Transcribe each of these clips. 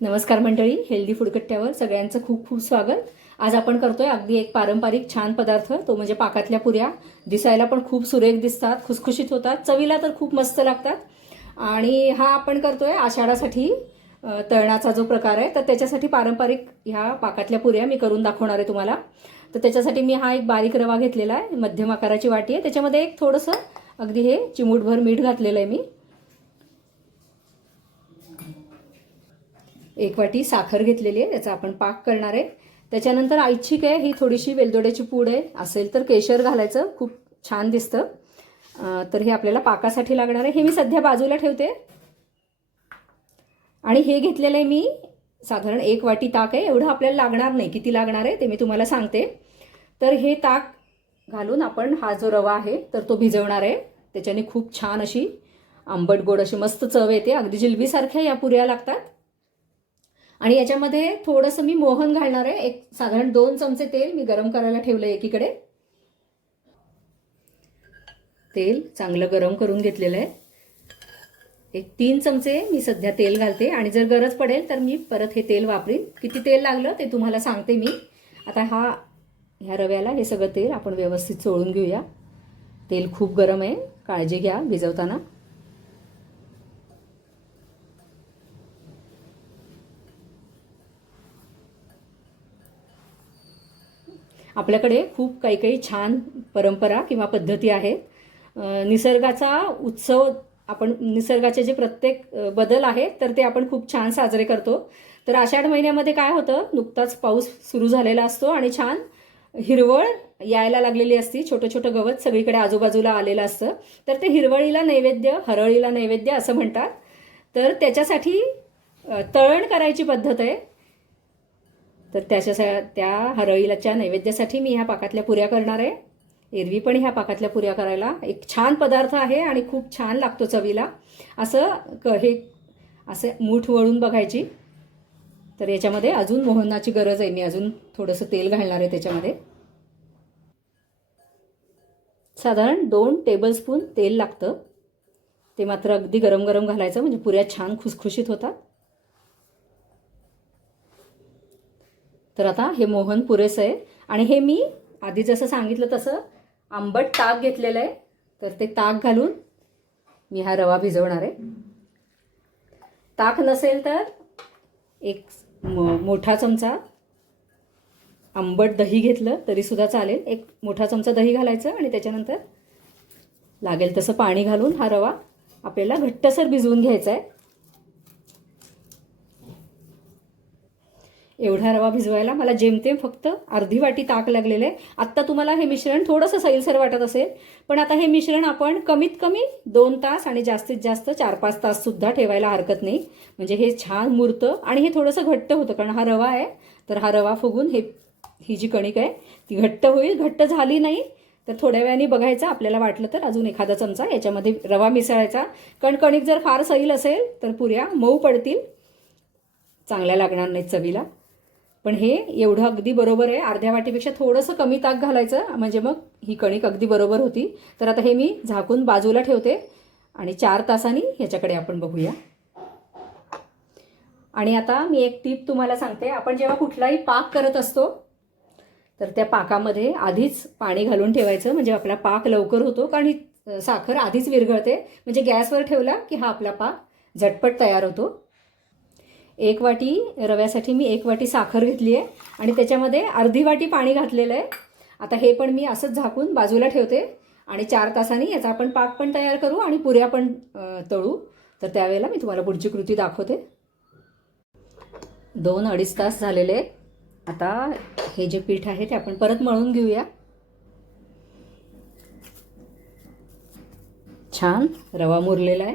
नमस्कार मंडळी हेल्दी फुडकट्ट्यावर सगळ्यांचं खूप खूप स्वागत. आज आपण करतोय अगदी एक पारंपरिक छान पदार्थ तो म्हणजे पाकातल्या पुऱ्या. दिसायला पण खूप सुरेख दिसतात खुसखुशीत होतात चवीला तर खूप मस्त लागतात. आणि हा आपण करतोय आषाढासाठी तळणाचा जो प्रकार आहे तर त्याच्यासाठी पारंपरिक ह्या पाकातल्या पुऱ्या मी करून दाखवणार आहे तुम्हाला. तर त्याच्यासाठी मी हा एक बारीक रवा घेतलेला आहे मध्यम आकाराची वाटी आहे. त्याच्यामध्ये एक थोडंसं अगदी हे चिमूटभर मीठ घातलेलं आहे मी. एक वाटी साखर घेतलेली आहे त्याचा आपण पाक करणार आहे. त्याच्यानंतर ऐच्छिक आहे ही थोडीशी वेलदोड्याची पूड आहे. असेल तर केशर घालायचं खूप छान दिसतं. तर हे आपल्याला पाकासाठी लागणार आहे. हे मी सध्या बाजूला ठेवते. आणि हे घेतलेलं आहे मी साधारण एक वाटी ताक आहे. एवढं आपल्याला लागणार नाही. किती लागणार आहे ते मी तुम्हाला सांगते. तर हे ताक घालून आपण हा जो रवा आहे तर तो भिजवणार आहे. त्याच्याने खूप छान अशी आंबट गोड अशी मस्त चव येते. अगदी जिलबीसारख्या या पुऱ्या लागतात. आणि याच्यामध्ये थोडंसं मी मोहन घालणार आहे. एक साधारण दोन चमचे तेल मी गरम करायला ठेवलं एकीकडे. तेल चांगलं गरम करून घेतलेलं आहे. एक तीन चमचे मी सध्या तेल घालते आणि जर गरज पडेल तर मी परत हे तेल वापरीन. किती तेल लागलं ते तुम्हाला सांगते मी. आता हा ह्या रव्याला हे सगळं तेल आपण व्यवस्थित चोळून घेऊया. तेल खूप गरम आहे. काळजी घ्या भिजवताना. आपल्याकडे खूप काही काही छान परंपरा किंवा पद्धती आहेत. निसर्गाचा उत्सव आपण निसर्गाचे जे प्रत्येक बदल आहेत तर ते आपण खूप छान साजरे करतो. तर आषाढ महिन्यामध्ये काय होतं? नुकताच पाऊस सुरू झालेला असतो आणि छान हिरवळ यायला लागलेली असती. छोटं छोटं गवत सगळीकडे आजूबाजूला आलेलं असतं. तर ते हिरवळीला नैवेद्य हरळीला नैवेद्य असं म्हणतात. तर त्याच्यासाठी तळण करायची पद्धत आहे. तर त्याच्या त्या हरळीच्या नैवेद्यासाठी मी ह्या पाकातल्या पुऱ्या करणार आहे. एरवी पण ह्या पाकातल्या पुऱ्या करायला. एक छान पदार्थ आहे आणि खूप छान लागतो चवीला. असं क हे असं मूठ वळून बघायची. तर याच्यामध्ये अजून मोहनाची गरज आहे. मी अजून थोडंसं तेल घालणार आहे त्याच्यामध्ये. साधारण दोन टेबलस्पून तेल लागतं. ते मात्र अगदी गरम गरम घालायचं. म्हणजे पुऱ्या छान खुसखुशीत होतात. तर आता हे मोहन पुरेसं आहे. आणि हे मी आधी जसं सांगितलं तसं आंबट ताक घेतलेलं आहे. तर ते ताक घालून मी हा रवा भिजवणार आहे. ताक नसेल तर एक म- मोठा चमचा आंबट दही घेतलं तरीसुद्धा चालेल. एक मोठा चमचा दही घालायचं आणि त्याच्यानंतर लागेल तसं पाणी घालून हा रवा आपल्याला घट्टसर भिजवून घ्यायचा आहे. एवढा रवा भिजवायला मला जेमतेम फक्त अर्धी वाटी ताक लागलेलं. आहे आत्ता तुम्हाला हे मिश्रण थोडंसं सैलसर वाटत असेल पण आता हे मिश्रण आपण कमीत कमी दोन तास आणि जास्तीत जास्त चार पाच ताससुद्धा ठेवायला हरकत नाही. म्हणजे हे छान मुरतं आणि हे थोडंसं घट्ट होतं कारण हा रवा आहे तर हा रवा फुगून हे ही जी कणिक आहे ती घट्ट होईल. घट्ट झाली नाही तर थोड्या वेळाने बघायचं आपल्याला वाटलं तर अजून एखादा चमचा याच्यामध्ये रवा मिसळायचा. कारण कणिक जर फार सैल असेल तर पुऱ्या मऊ पडतील. चांगल्या लागणार नाहीत चवीला. पण हे एवढं अगदी बरोबर आहे. अर्ध्या वाटीपेक्षा थोडंसं कमी ताक घालायचं म्हणजे मग ही कणिक अगदी बरोबर होती. तर आता हे मी झाकून बाजूला ठेवते आणि चार तासांनी ह्याच्याकडे आपण बघूया. आणि आता मी एक टीप तुम्हाला सांगते. आपण जेव्हा कुठलाही पाक करत असतो तर त्या पाकामध्ये आधीच पाणी घालून ठेवायचं. म्हणजे आपला पाक लवकर होतो कारण ही साखर आधीच विरघळते. म्हणजे गॅसवर ठेवला की हा आपला पाक झटपट तयार होतो. एक वाटी रव्यासाठी मी एक वाटी साखर घेतली आहे आणि त्याच्यामध्ये अर्धी वाटी पाणी घातलेलं आहे. आता हे पण मी असंच झाकून बाजूला ठेवते आणि चार तासांनी याचा आपण पाक पण तयार करू आणि पुऱ्या पण तळू. तर त्यावेळेला मी तुम्हाला पुढची कृती दाखवते. दोन अडीच तास झालेले आता हे जे पीठ आहे ते आपण परत मळून घेऊया. छान रवा मुरलेला आहे.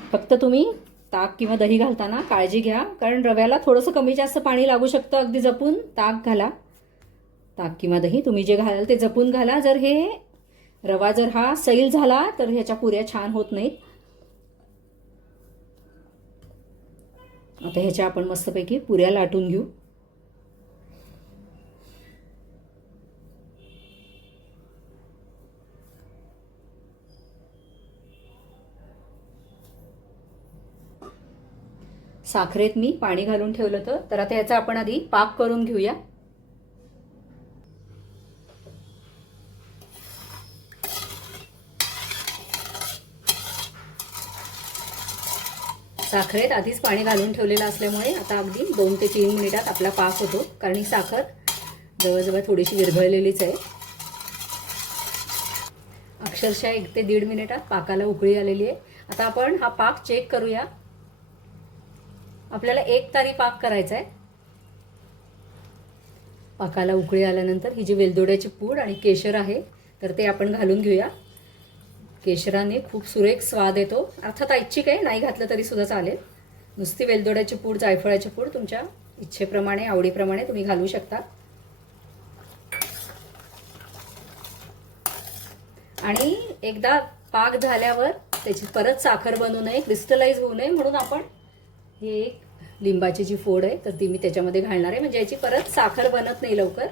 फक्त तुम्ही ताक किंवा दही घालताना काळजी घ्या. कारण रव्याला थोडंसं कमी जास्त पाणी लागू शकतं. अगदी जपून ताक घाला. ताक किंवा दही तुम्ही जे घालाल ते जपून घाला. जर हे रवा जर हा सैल झाला तर ह्याच्या पुऱ्या छान होत नाहीत. आता ह्याच्या आपण मस्तपैकी पुऱ्या लाटून घेऊ. साखरेत मी पाणी घालून ठेवलं होतं. तर आता याचा आपण आधी पाक करून घेऊया. साखरेत आधीच पाणी घालून ठेवलेलं असल्यामुळे आता अगदी दोन ते तीन मिनिटात आपला पाक होतो. कारण ही साखर जवळजवळ थोडीशी विरघळलेलीच आहे. अक्षरशः एक ते दीड मिनिटात पाकाला उकळी आलेली आहे. आता आपण हा पाक चेक करूया. आपल्याला एक तारी पाक करायचा आहे पाकाला उकळी आल्यानंतर ही जी वेलदोड्याची पूड आणि केशर आहे तर ते आपण घालून घेऊया. केशराने खूप सुरेख स्वाद येतो. अर्थात ऐच्छिक आहे नाही घातलं तरी सुद्धा चालेल. नुसती वेलदोड्याची पूड जायफळाची पूड तुमच्या इच्छेप्रमाणे आवडीप्रमाणे तुम्ही घालू शकता. आणि एकदा पाक झाल्यावर त्याची परत साखर बनू नये क्रिस्टलाइज होऊ नये म्हणून आपण हे एक लिंबाची जी फोड आहे तर ती मी त्याच्यामध्ये घालणार आहे. म्हणजे याची परत साखर बनत नाही लवकर.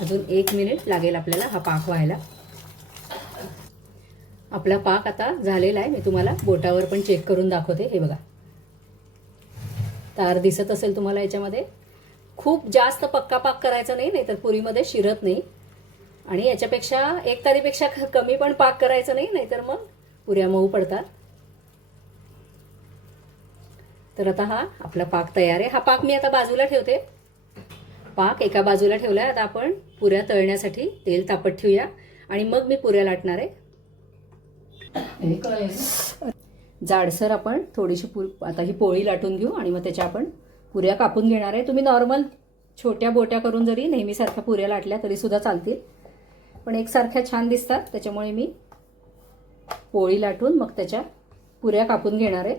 अजून एक मिनिट लागेल आपल्याला हा पाक व्हायला. आपला पाक आता झालेला आहे. मी तुम्हाला बोटावर पण चेक करून दाखवते. हे बघा. तार दिसत असेल तुम्हाला याच्यामध्ये. खूप जास्त पक्का पाक करायचा नाही नाही तर पुरीमध्ये शिरत नाही. आणि याच्यापेक्षा एक तारीपेक्षा कमी पण पाक करायचं नाही नाहीतर मग पुऱ्या मऊ पडतात. तर आता हा आपला पाक तयार आहे. हा पाक मी आता बाजूला ठेवते. पाक एका बाजूला ठेवला आता आपण पुऱ्या तळण्यासाठी तेल तापत ठेवूया. आणि मग मी पुऱ्या लाटणार आहे. जाडसर आपण थोडीशी पु आता ही पोळी लाटून घेऊ आणि मग त्याच्या आपण पुऱ्या कापून घेणार आहे. तुम्ही नॉर्मल छोट्या बोट्या करून जरी नेहमीसारख्या पुऱ्या लाटल्या तरी सुद्धा चालतील. पण एकसारख्या छान दिसतात. त्याच्यामुळे मी पोळी लाटून मग त्याच्या पुऱ्या कापून घेणार आहे.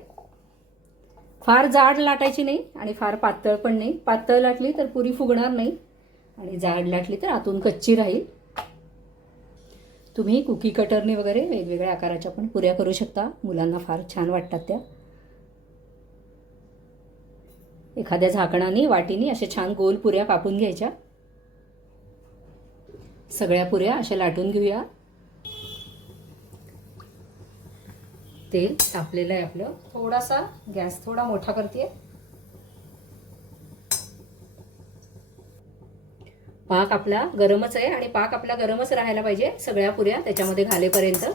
फार जाड लाटायची नाही आणि फार पातळ पण नाही. पातळ लाटली तर पुरी फुगणार नाही. आणि जाड लाटली तर आतून कच्ची राहील. तुम्ही कुकी कटरने वगैरे वेगवेगळ्या आकाराच्या पण पुऱ्या करू शकता. मुलांना फार छान वाटतात त्या. एखाद्या झाकणाने वाटीने अशा छान गोल पुऱ्या कापून घ्यायच्या. सगळ्या पुऱ्या अशा लाटून घेऊया. तेल तापलेलं आहे आपलं. थोडासा गॅस थोडा मोठा करते पाक आपला गरमच आहे आणि पाक आपला गरमच राहायला पाहिजे सगळ्या पुऱ्या त्याच्यामध्ये घालेपर्यंत.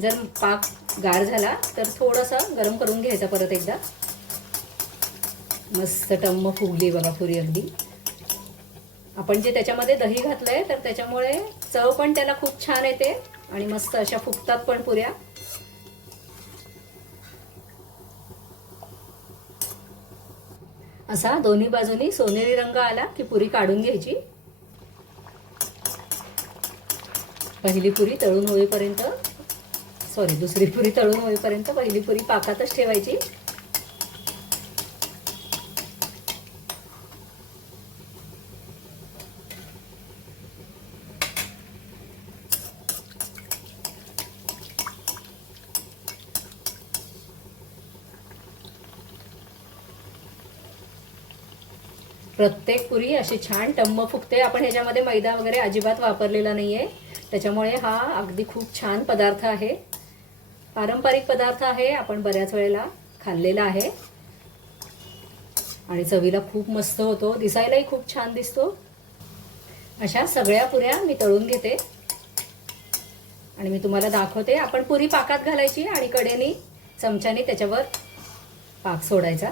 जर पाक गार झाला तर थोडंसं गरम करून घ्यायचा परत एकदा. मस्त टम्म फुगली बघा पुरी अगदी. आपण जे त्याच्यामध्ये दही घातलंय तर त्याच्यामुळे चव पण त्याला खूप छान येते आणि मस्त अशा फुगतात पण पुऱ्या. असा दोन्ही बाजूनी सोनेरी रंग आला की पुरी काढून घ्यायची. पहिली पुरी तळून होईपर्यंत सॉरी दुसरी पुरी तळून होईपर्यंत पहिली पुरी पाकातच ठेवायची. प्रत्येक पुरी अशी छान टम्म फुगते. आपण ह्याच्यामध्ये मैदा वगैरे अजिबात वापरलेला नाही आहे त्याच्यामुळे हा अगदी खूप छान पदार्थ आहे. पारंपरिक पदार्थ आहे. आपण बऱ्याच वेळेला खाल्लेला आहे. आणि चवीला खूप मस्त होतो. दिसायलाही खूप छान दिसतो. अशा सगळ्या पुऱ्या मी तळून घेते. आणि मी तुम्हाला दाखवते. आपण पुरी पाकात घालायची आणि कडेने चमच्याने त्याच्यावर पाक सोडायचा.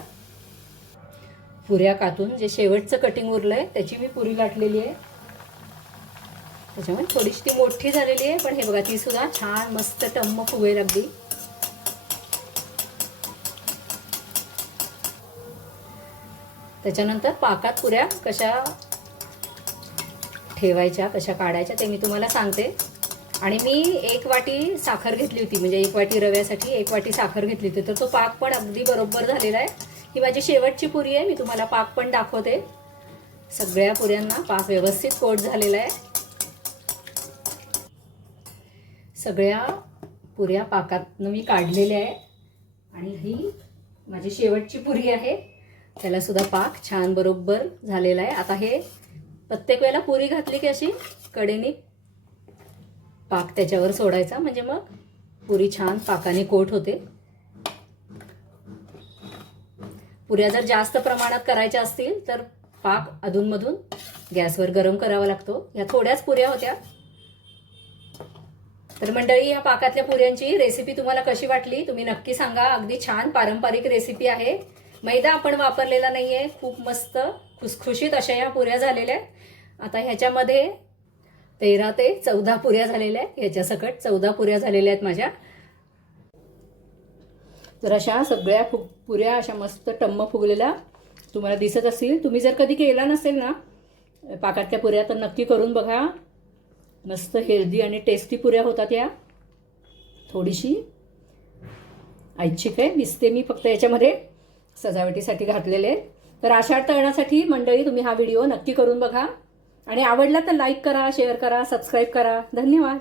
पुऱ्या कातून जे शेवटचं कटिंग उरलंय त्याची मी पुरी लाटलेली आहे. त्याच्यामुळे थोडीशी ती मोठी झालेली आहे पण हे बघा ती सुद्धा छान मस्त टम्म फुगेल अगदी. त्याच्यानंतर पाकात पुऱ्या कशा ठेवायच्या कशा काढायच्या ते मी तुम्हाला सांगते. आणि मी एक वाटी साखर घेतली होती म्हणजे एक वाटी रव्यासाठी एक वाटी साखर घेतली होती तर तो पाक पण अगदी बरोबर झालेला आहे. ही माझी शेवटची पुरी आहे मी तुम्हाला पाक पण दाखवते. सगळ्या पुऱ्यांना पाक व्यवस्थित कोट झालेला आहे. सगळ्या पुऱ्या पाकातनं मी काढलेल्या आहे. आणि ही माझी शेवटची पुरी आहे. त्याला सुद्धा पाक छान बरोबर झालेला आहे. आता हे प्रत्येक वेळेला पुरी घातली की अशी कडेने पाक त्याच्यावर सोडायचा. म्हणजे मग पुरी छान पाकाने कोट होते. पुऱ्या जर जास्त प्रमाणात करायच्या असतील तर पाक अधूनमधून गॅसवर गरम करावा लागतो. ह्या थोड्याच पुऱ्या होत्या. तर मंडळी ह्या पाकातल्या पुऱ्यांची रेसिपी तुम्हाला कशी वाटली? तुम्ही नक्की सांगा. अगदी छान पारंपरिक रेसिपी आहे. मैदा आपण वापरलेला नाहीये. खूप मस्त खुसखुशीत अशा ह्या पुऱ्या झालेल्या आहेत. आता ह्याच्यामध्ये तेरा ते चौदा पुऱ्या झालेल्या आहेत. ह्याच्या सकट चौदा पुऱ्या झालेल्या आहेत माझ्या. तर अशा सगळ्या फुग पुऱ्या अशा मस्त टम्म फुगलेल्या तुम्हाला दिसत असतील. तुम्ही जर कधी केला नसेल ना पाकातल्या पुऱ्या तर नक्की करून बघा. मस्त हेल्दी आणि टेस्टी पुऱ्या होतात या. थोडीशी ऐच्छिक आहे दिसते मी फक्त याच्यामध्ये सजावटीसाठी घातलेले. तर अशा तळण्यासाठी मंडळी तुम्ही हा व्हिडिओ नक्की करून बघा. आणि आवडला तर लाईक करा शेअर करा सबस्क्राईब करा. धन्यवाद.